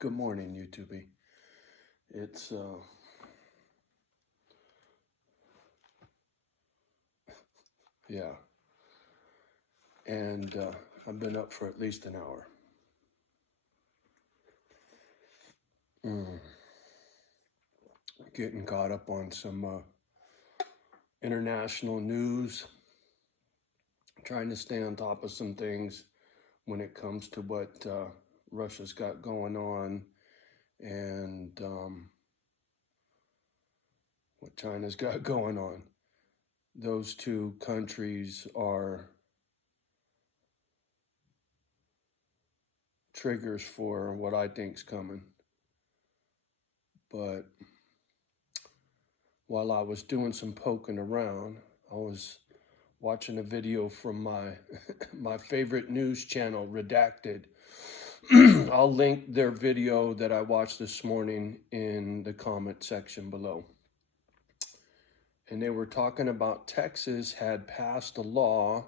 Good morning, YouTube. It's yeah, and I've been up for at least an hour. Getting caught up on some international news, trying to stay on top of some things when it comes to what Russia's got going on and what China's got going on. Those two countries are triggers for what I think's coming. But while I was doing some poking around, I was watching a video from my my favorite news channel, Redacted. I'll link their video that I watched this morning in the comment section below. And they were talking about Texas had passed a law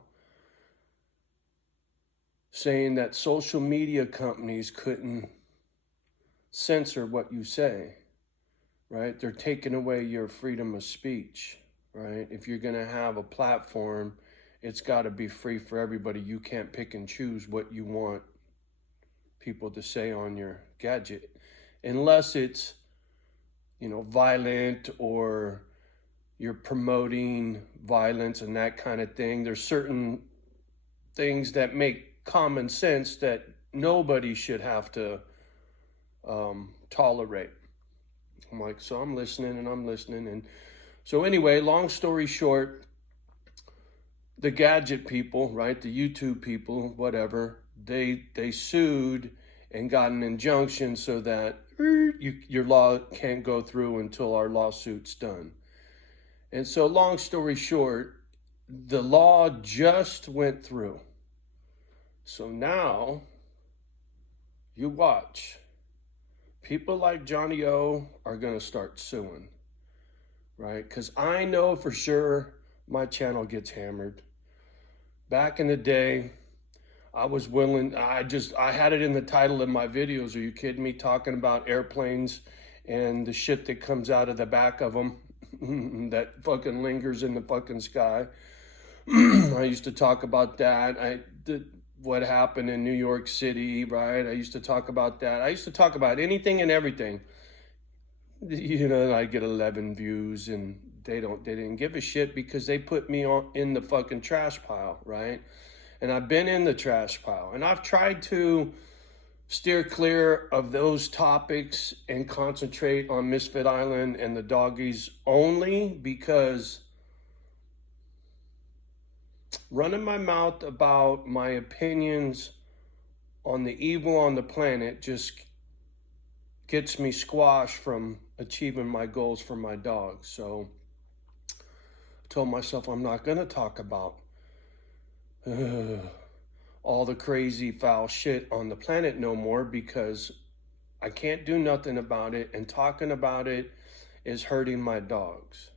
saying that social media companies couldn't censor what you say, right? They're taking away your freedom of speech, right? If you're going to have a platform, it's got to be free for everybody. You can't pick and choose what you want people to say on your gadget, unless it's, violent or you're promoting violence and that kind of thing. There's certain things that make common sense that nobody should have to tolerate. I'm like, so I'm listening. And so anyway, long story short, the gadget people, right, the YouTube people, whatever, they sued and got an injunction so that your law can't go through until our lawsuit's done. And so long story short, the law just went through. So now you watch. People like Johnny O are going to start suing, right? Because I know for sure my channel gets hammered. Back in the day, I was willing, I had it in the title of my videos. Are you kidding me? Talking about airplanes and the shit that comes out of the back of them that fucking lingers in the fucking sky. I used to talk about that. What happened in New York City, right? I used to talk about that. I used to talk about anything and everything. I get 11 views and they didn't give a shit because they put me in the fucking trash pile, right? And I've been in the trash pile and I've tried to steer clear of those topics and concentrate on Misfit Island and the doggies only, because running my mouth about my opinions on the evil on the planet just gets me squashed from achieving my goals for my dogs. So I told myself I'm not going to talk about all the crazy foul shit on the planet no more, because I can't do nothing about it, and talking about it is hurting my dogs.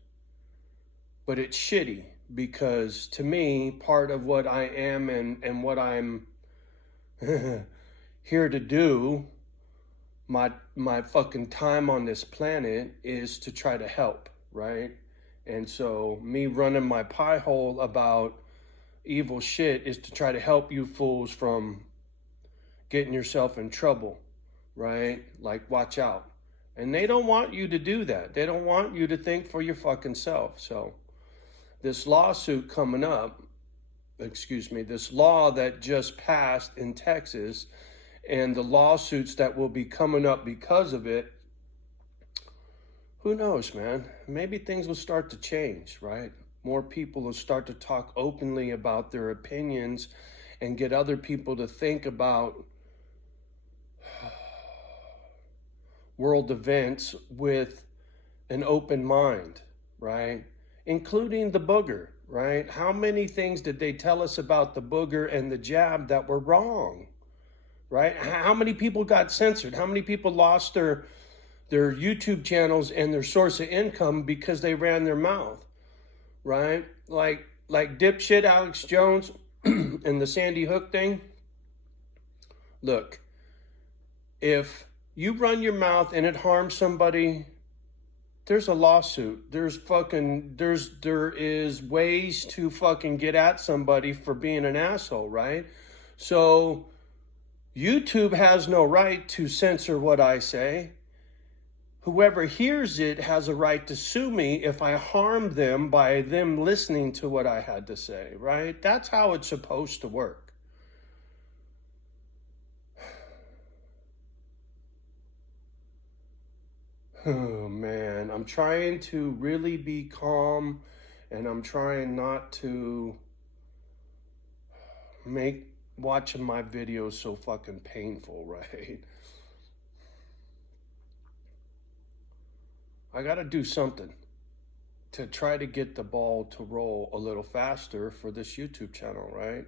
But it's shitty, because to me, part of what I am and what I'm here to do, my fucking time on this planet, is to try to help, right? And so me running my pie hole about evil shit is to try to help you fools from getting yourself in trouble, right? Like, watch out. And they don't want you to do that. They don't want you to think for your fucking self. So this lawsuit coming up, this law that just passed in Texas, and the lawsuits that will be coming up because of it, who knows, man? Maybe things will start to change, right? More people will start to talk openly about their opinions and get other people to think about world events with an open mind, right? Including the booger, right? How many things did they tell us about the booger and the jab that were wrong, right? How many people got censored? How many people lost their YouTube channels and their source of income because they ran their mouth, right? Like dipshit Alex Jones and the Sandy Hook thing. Look, if You run your mouth and it harms somebody, there's a lawsuit. There is ways to fucking get at somebody for being an asshole, right? So YouTube has no right to censor what I say. Whoever hears it has a right to sue me if I harm them by them listening to what I had to say, right? That's how it's supposed to work. Oh man, I'm trying to really be calm, and I'm trying not to make watching my videos so fucking painful, right? I gotta do something to try to get the ball to roll a little faster for this YouTube channel, right?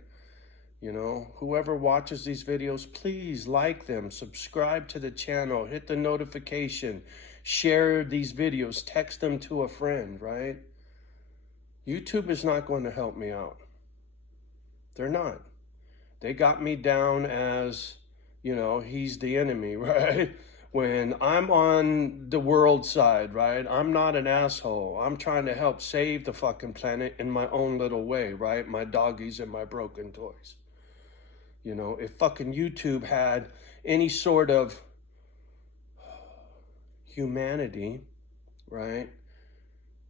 You know, whoever watches these videos, please like them, subscribe to the channel, hit the notification, share these videos, text them to a friend, right? YouTube is not going to help me out. They're not. They got me down as, you know, he's the enemy, right? When I'm on the world side, right? I'm not an asshole. I'm trying to help save the fucking planet in my own little way, right? My doggies and my broken toys. You know, if fucking YouTube had any sort of humanity, right?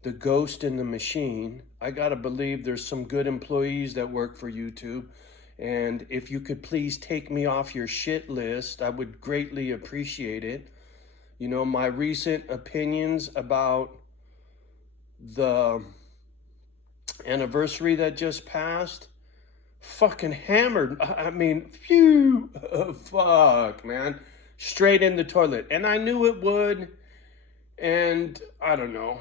The ghost in the machine, I gotta believe there's some good employees that work for YouTube. And if you could please take me off your shit list, I would greatly appreciate it. You know, my recent opinions about the anniversary that just passed, fucking hammered. I mean, phew, fuck, man. Straight in the toilet. And I knew it would. And I don't know.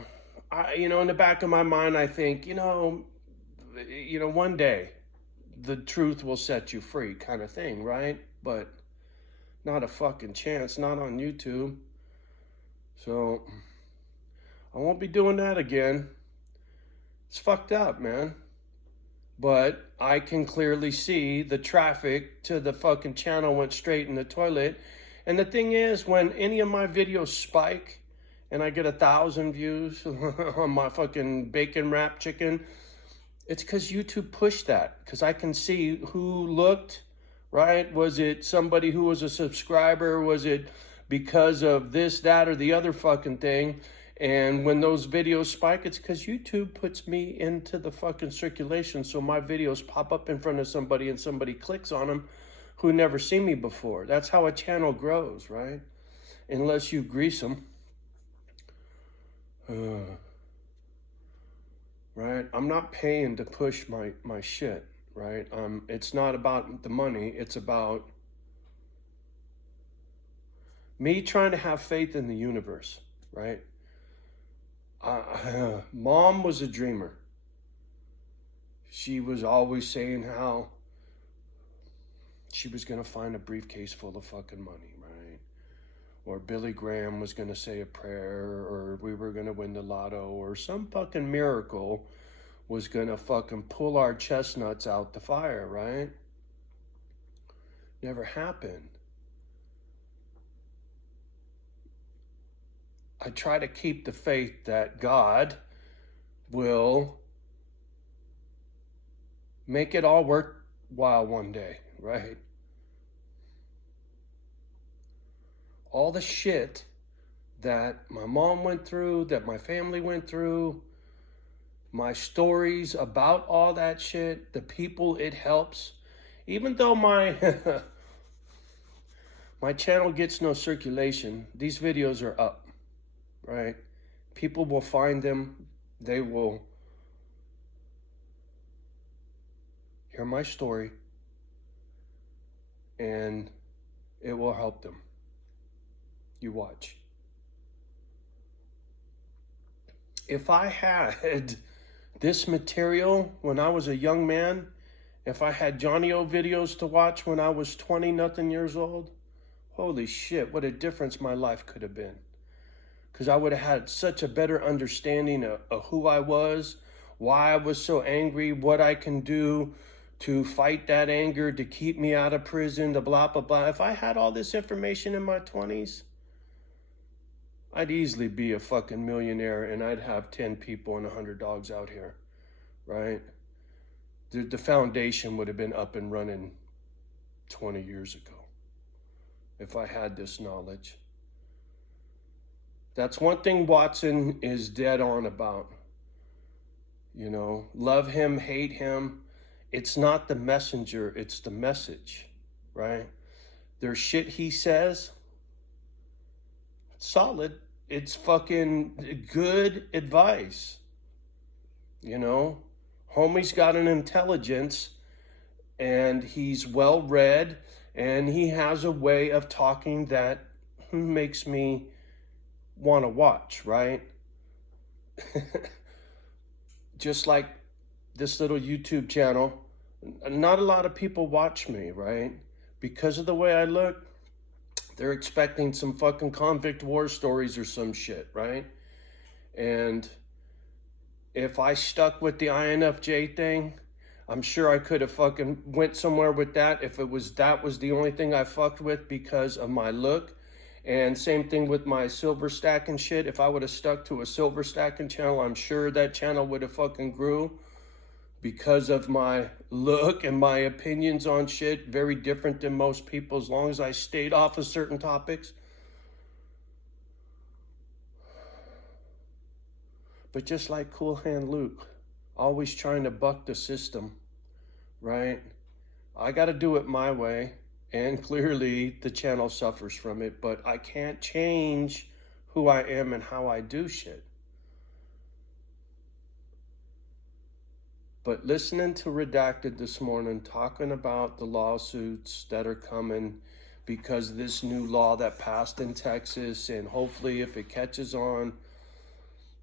You know, in the back of my mind, I think, you know, one day the truth will set you free kind of thing, right? But not a fucking chance, not on YouTube. So I won't be doing that again. It's fucked up, man. But I can clearly see the traffic to the fucking channel went straight in the toilet. And the thing is, when any of my videos spike and I get 1,000 views on my fucking bacon wrap chicken, it's because YouTube pushed that. Because I can see who looked, right? Was it somebody who was a subscriber? Was it because of this, that, or the other fucking thing? And when those videos spike, it's because YouTube puts me into the fucking circulation. So my videos pop up in front of somebody and somebody clicks on them who never seen me before. That's how a channel grows, right? Unless you grease them. Right? I'm not paying to push my shit, right? It's not about the money. It's about me trying to have faith in the universe, right? Mom was a dreamer. She was always saying how she was going to find a briefcase full of fucking money, right? Or Billy Graham was going to say a prayer, or we were going to win the lotto, or some fucking miracle was going to fucking pull our chestnuts out the fire, right? Never happened. I try to keep the faith that God will make it all worthwhile one day, right? All the shit that my mom went through, that my family went through, my stories about all that shit, the people it helps, even though my my channel gets no circulation, these videos are up, right? People will find them, they will hear my story, and it will help them. You watch. If I had this material when I was a young man, if I had Johnny O videos to watch when I was 20-nothing years old, holy shit, what a difference my life could have been. Because I would have had such a better understanding of who I was, why I was so angry, what I can do to fight that anger, to keep me out of prison, to blah, blah, blah. If I had all this information in my 20s, I'd easily be a fucking millionaire and I'd have 10 people and 100 dogs out here, right? The foundation would have been up and running 20 years ago if I had this knowledge. That's one thing Watson is dead on about. You know, love him, hate him. It's not the messenger, it's the message, right? There's shit he says, solid. It's fucking good advice. You know, homie's got an intelligence and he's well read and he has a way of talking that makes me want to watch, right? Just like this little YouTube channel, not a lot of people watch me, right? Because of the way I look, they're expecting some fucking convict war stories or some shit, right? And if I stuck with the INFJ thing, I'm sure I could have fucking went somewhere with that if that was the only thing I fucked with because of my look. And same thing with my silver stacking shit. If I would have stuck to a silver stacking channel, I'm sure that channel would have fucking grew because of my look and my opinions on shit. Very different than most people as long as I stayed off of certain topics. But just like Cool Hand Luke, always trying to buck the system, right? I got to do it my way. And clearly the channel suffers from it, but I can't change who I am and how I do shit. But listening to Redacted this morning, talking about the lawsuits that are coming because of this new law that passed in Texas, and hopefully if it catches on,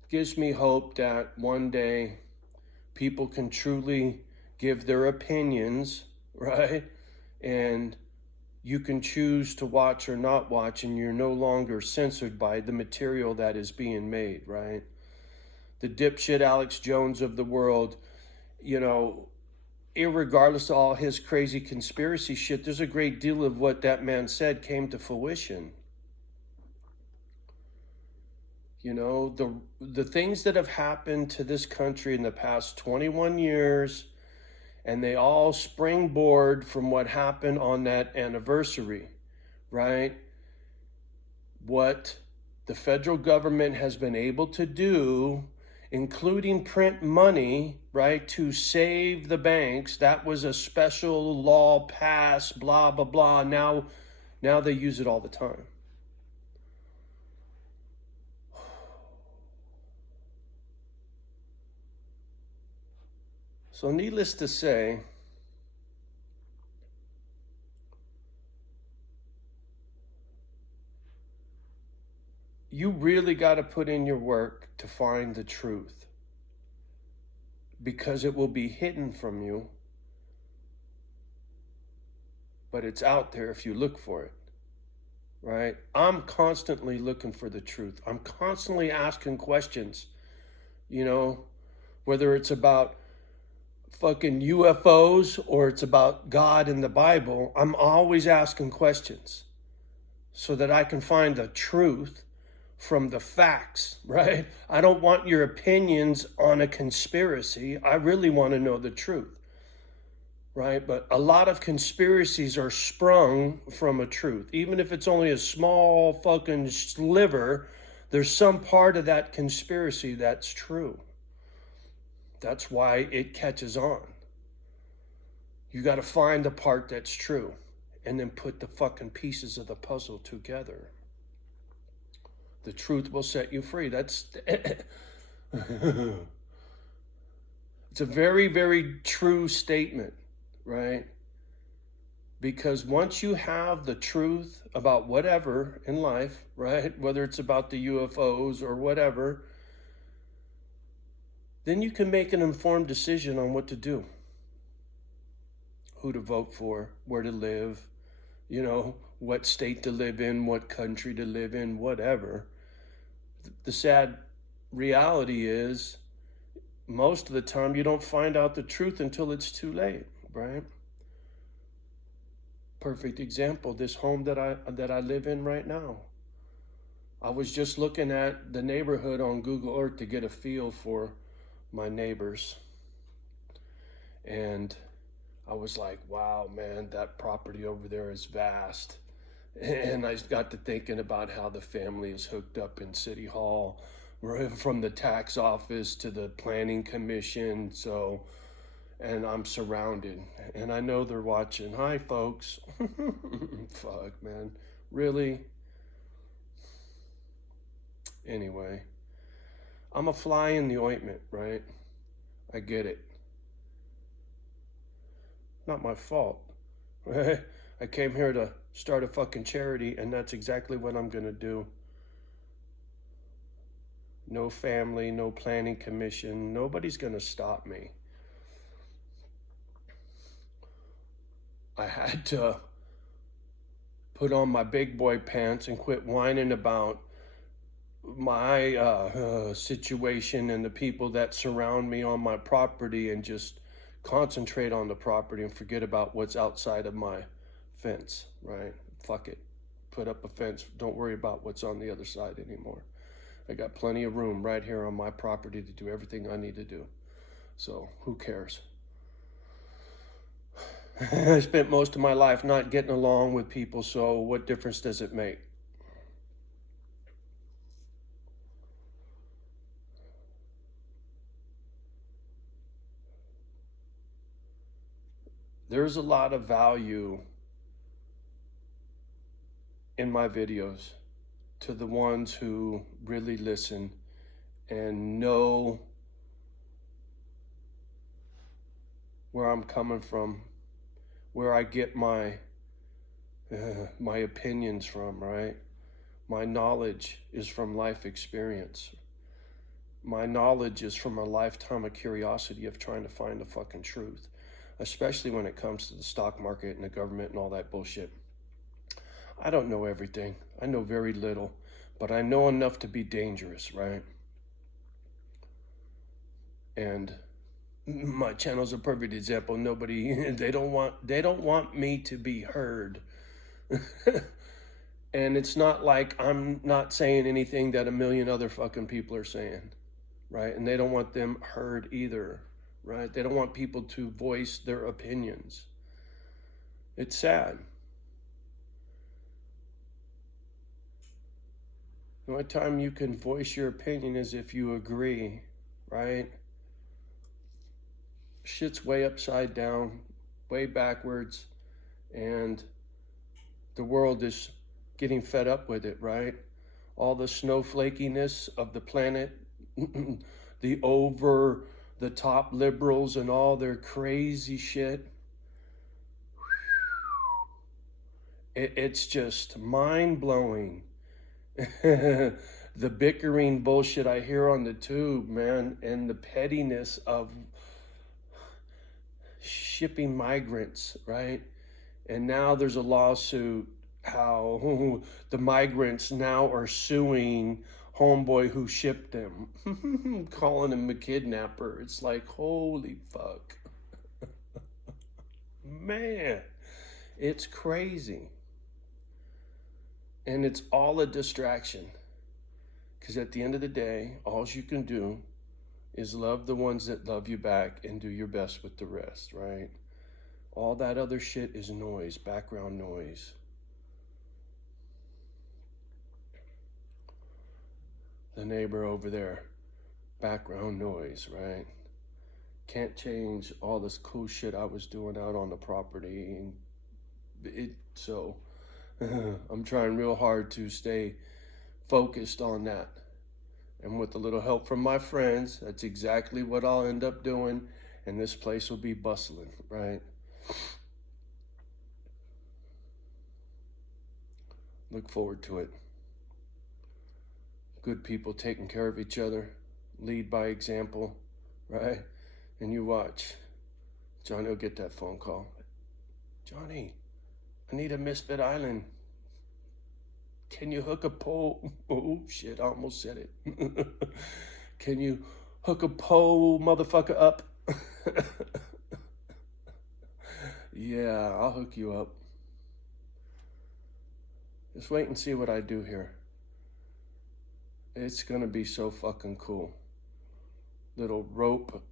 gives me hope that one day people can truly give their opinions, right? And you can choose to watch or not watch, and you're no longer censored by the material that is being made, right? The dipshit Alex Jones of the world, you know, irregardless of all his crazy conspiracy shit, there's a great deal of what that man said came to fruition. You know, the things that have happened to this country in the past 21 years, and they all springboard from what happened on that anniversary, right? What the federal government has been able to do, including print money, right, to save the banks. That was a special law passed, blah, blah, blah. Now they use it all the time. So needless to say, you really got to put in your work to find the truth, because it will be hidden from you, but it's out there if you look for it, right? I'm constantly looking for the truth. I'm constantly asking questions, you know, whether it's about fucking UFOs or it's about God and the Bible. I'm always asking questions so that I can find the truth from the facts, right? I don't want your opinions on a conspiracy. I really want to know the truth, right? But a lot of conspiracies are sprung from a truth. Even if it's only a small fucking sliver, there's some part of that conspiracy that's true. That's why it catches on. You got to find the part that's true and then put the fucking pieces of the puzzle together. The truth will set you free. That's it's a very, very true statement, right? Because once you have the truth about whatever in life, right, whether it's about the UFOs or whatever, then you can make an informed decision on what to do, who to vote for, where to live, you know, what state to live in, what country to live in, whatever. The sad reality is most of the time you don't find out the truth until it's too late, right? Perfect example, this home that I live in right now. I was just looking at the neighborhood on Google Earth to get a feel for my neighbors. And I was like, wow, man, that property over there is vast. And I got to thinking about how the family is hooked up in City Hall, from the tax office to the planning commission. So, and I'm surrounded, and I know they're watching. Hi, folks. Fuck, man. Really? Anyway, I'm a fly in the ointment, right? I get it. Not my fault. I came here to start a fucking charity, and that's exactly what I'm gonna do. No family, no planning commission. Nobody's gonna stop me. I had to put on my big boy pants and quit whining about my situation and the people that surround me on my property, and just concentrate on the property and forget about what's outside of my fence, right? Fuck it. Put up a fence. Don't worry about what's on the other side anymore. I got plenty of room right here on my property to do everything I need to do. So who cares? I spent most of my life not getting along with people, so what difference does it make? There's a lot of value in my videos to the ones who really listen and know where I'm coming from, where I get my opinions from, right? My knowledge is from life experience. My knowledge is from a lifetime of curiosity of trying to find the fucking truth, especially when it comes to the stock market and the government and all that bullshit. I don't know everything. I know very little, but I know enough to be dangerous, right? And my channel's a perfect example. They don't want me to be heard. And it's not like I'm not saying anything that a million other fucking people are saying, right? And they don't want them heard either, right? They don't want people to voice their opinions. It's sad. The only time you can voice your opinion is if you agree, right? Shit's way upside down, way backwards, and the world is getting fed up with it, right? All the snowflakiness of the planet, the over the top liberals and all their crazy shit. It's just mind-blowing. The bickering bullshit I hear on the tube, man, and the pettiness of shipping migrants, right? And now there's a lawsuit how the migrants now are suing homeboy who shipped them, calling him a kidnapper. It's like, holy fuck. Man, it's crazy. And it's all a distraction. Because at the end of the day, all you can do is love the ones that love you back and do your best with the rest, right? All that other shit is noise, background noise. The neighbor over there, background noise, right? Can't change all this cool shit I was doing out on the property. And so I'm trying real hard to stay focused on that. And with a little help from my friends, that's exactly what I'll end up doing. And this place will be bustling, right? Look forward to it. Good people taking care of each other. Lead by example, right? And you watch. Johnny will get that phone call. Johnny, I need a Misfit Island. Can you hook a pole? Oh, shit, I almost said it. Can you hook a pole, motherfucker, up? Yeah, I'll hook you up. Just wait and see what I do here. It's gonna be so fucking cool. Little rope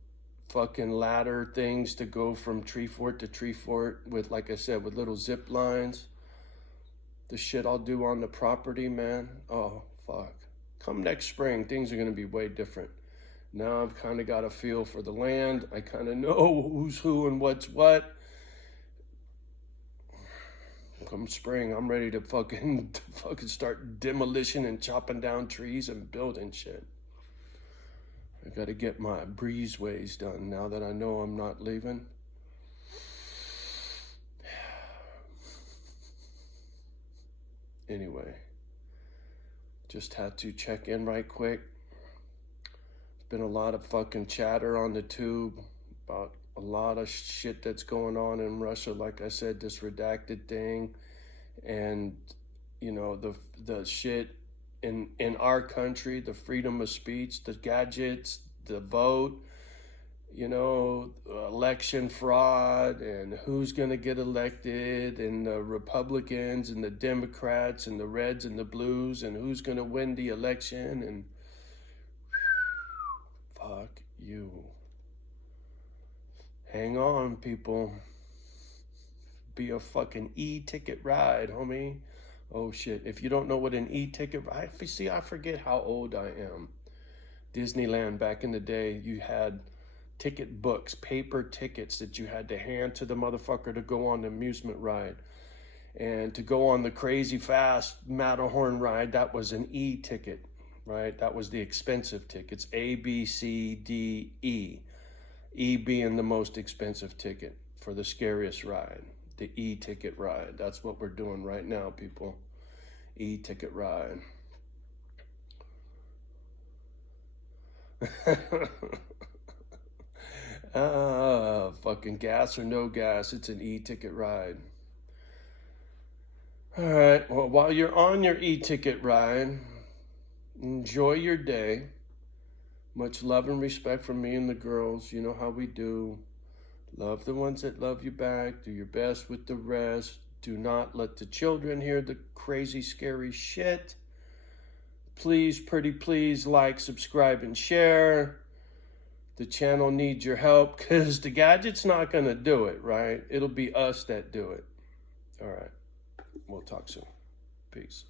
fucking ladder things to go from tree fort to tree fort with, like I said, with little zip lines. The shit I'll do on the property, man. Oh, fuck. Come next spring, things are gonna be way different. Now I've kind of got a feel for the land. I kind of know who's who and what's what. Come spring, I'm ready to fucking start demolition and chopping down trees and building shit. I gotta get my breezeways done now that I know I'm not leaving. Anyway, just had to check in right quick. There's been a lot of fucking chatter on the tube about a lot of shit that's going on in Russia. Like I said, this redacted thing, and you know, the shit in our country, the freedom of speech, the gadgets, the vote, you know, election fraud, and who's going to get elected, and the Republicans and the Democrats and the Reds and the Blues, and who's going to win the election, and fuck you. Hang on, people. Be a fucking e-ticket ride, homie. Oh shit, if you don't know what an e-ticket, I forget how old I am. Disneyland back in the day, you had ticket books, paper tickets that you had to hand to the motherfucker to go on the amusement ride. And to go on the crazy fast Matterhorn ride, that was an e-ticket, right? That was the expensive tickets, A, B, C, D, E. E being the most expensive ticket for the scariest ride. The e-ticket ride. That's what we're doing right now, people. E-ticket ride. Fucking gas or no gas, it's an e-ticket ride. All right, well, while you're on your e-ticket ride, enjoy your day. Much love and respect from me and the girls. You know how we do. Love the ones that love you back. Do your best with the rest. Do not let the children hear the crazy, scary shit. Please, pretty please, like, subscribe, and share. The channel needs your help because the gadget's not going to do it, right? It'll be us that do it. All right. We'll talk soon. Peace.